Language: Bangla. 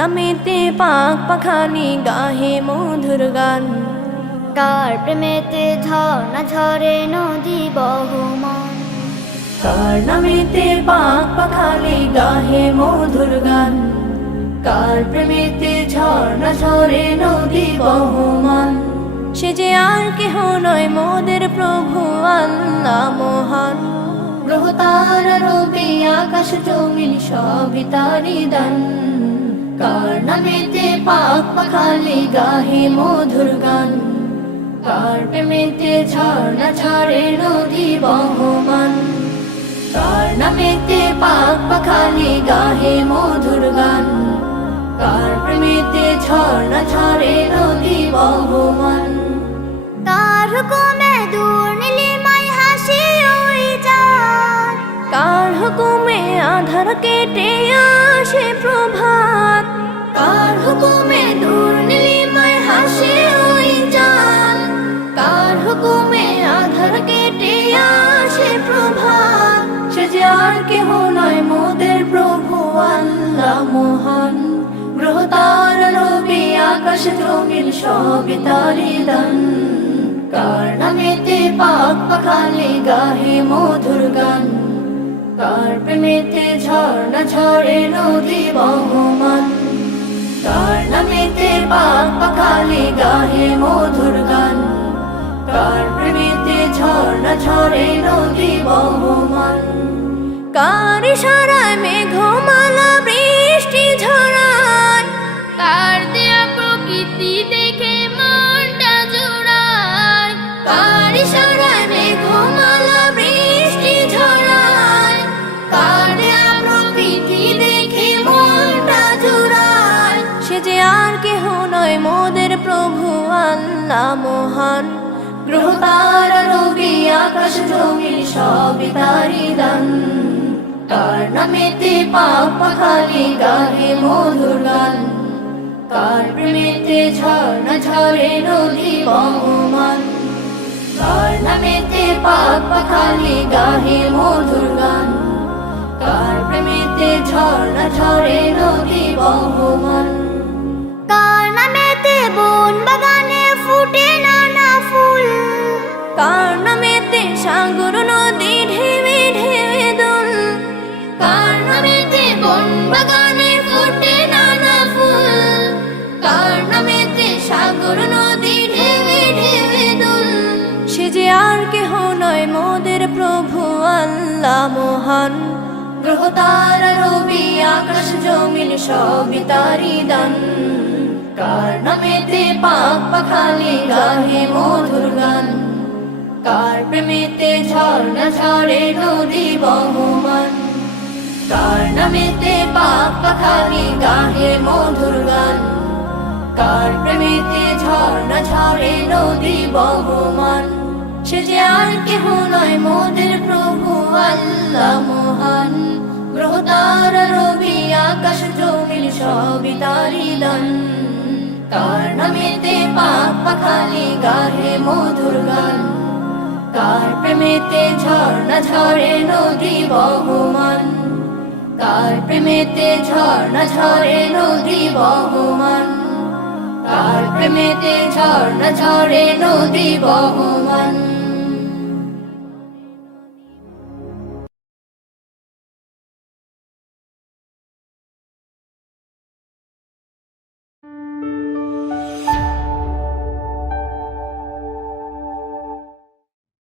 নামেতে পাক পাখালি গাহে মধুর গান কার প্রেমেতে ঝর্ণা ঝরে নদী বহমান? কার নামেতে পাক পাখালি গাহে মধুর গান কার প্রেমেতে ঝর্ণা ঝরে নদী বহমান? সে যে আর কেহ নয় মোদের প্রভু আল্লাহ মহান। গ্রহ তারা রবি আকাশ জমিন সবই তারি দান কার নামেতে পাক পাখালি গাহে মধুর গান। কার প্রেমেতে ঝর্ণা ঝরে নদী বহমান। কার নামেতে পাক পাখালি গাহে মধুর গান। কার প্রেমেতে ঝর্ণা ঝরে নদী বহমান। কার হুকুমে দূর নীলিমায় হাসি ওই চাঁদ কার হুকুমে আধার কেটে নয় মোদের প্রভু আল্লাহ মহান। গ্রহ তার রবি আকাশ জমিন সবই তারি দান। কার নামেতে পাক পাখালি গাহে মধুর গান। কার প্রেমেতে ঝর্ণা ঝরে নদী বহমান। কার নামেতে পাক পাখালি গাহে মধুর গান। কার প্রেমেতে ঝর্ণা ঝরে নদী কার মেঘমালা বৃষ্টি ঝরায়। দেয়া প্রকৃতি দেখে মনটা জোড়ায়। কার ইশারায় মেঘমালা বৃষ্টি ঝরায়। কার দেয়া প্রকৃতি দেখে মনটা জুড়ায়। সে যে আর কেহ নয় মোদের প্রভু আল্লাহ মহান। গ্রহ তারা রবি আকাশ জমিন সবই তারি দান। নামেতে পাপ পাখালি গাহে মধুর গান কার প্রেমেতে ঝর্ণা ঝরে নদী বহমান। কার নামেতে পাক পাখালি গাহে মধুর গান। কার প্রেমেতে ঝর্ণা ঝরে নদী বহমান। আল্লাহ মহান। গ্রহ তারা আকাশ জমিন তারি দান। কার নামেতে পাক পাখালি গাহে মধুর গান? কার প্রেমেতে ঝর্ণা ঝরে নদী বহমান? কার পাখালি গাহে মধুর গান? কার ঝর্ণা ঝরে নদী বহমান? সে যে আর কেহ নয় মোদের প্রভু আল্লাহ মহান গ্রহ তারা রবি আকাশ জমিন সবই তারি দান। কার নামেতে পাক পাখালি গাহে মধুর গান? কার প্রেমেতে ঝর্ণা ঝরে নদী বহমান? কার প্রেমেতে ঝর্ণা ঝরে নদী বহমান? কার প্রেমেতে ঝর্ণা ঝরে নদী বহমান?